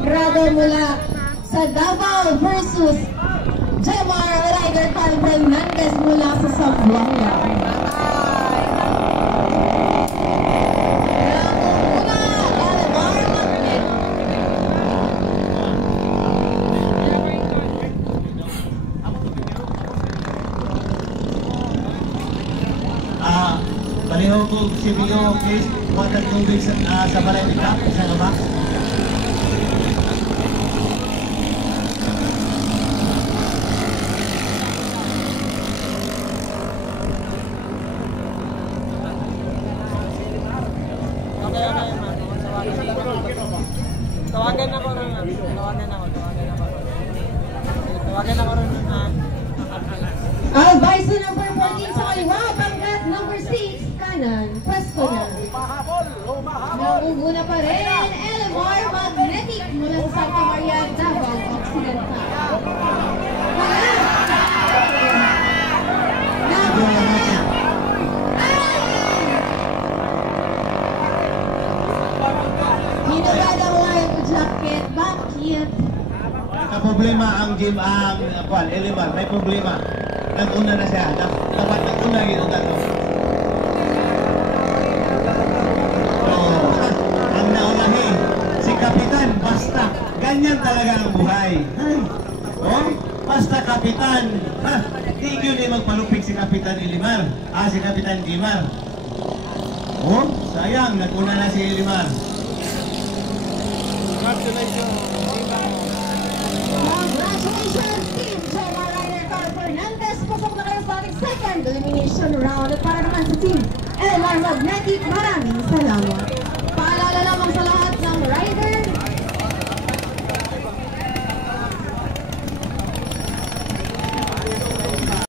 grado mula sa Davao versus Jemar Rider Carl Fernandez mula sa Zamboanga. Baliho ko si Bio, please, huwag ang tubig sa balay nila, sa labas. Tawagan ako rin. Ang Bison number 14 sa kaliwa, pangkat number 6, kanan, pwesto na. Naunguna pa rin, Elimar Magnetic mula sa Santa Maria, Davao Occidental. Hinugad ang white jacket, bakit? Problema ang Jim, Elimar, may problema. Nag-una na siya, dapat nag-una yun ang ang naunahin, si Kapitan, basta, ganyan talaga ang buhay. Oh, basta Kapitan, tigil niya magpalupig si Kapitan Elimar, si Kapitan Jimar. Oh, sayang, nag-una na si Elimar. Congratulations, Team Jemar Rider Carl Fernandez. Pasok na kayo sa ating second elimination round. At para naman sa Team Elimar Magnetic, maraming salamat. Paalala lamang sa lahat ng rider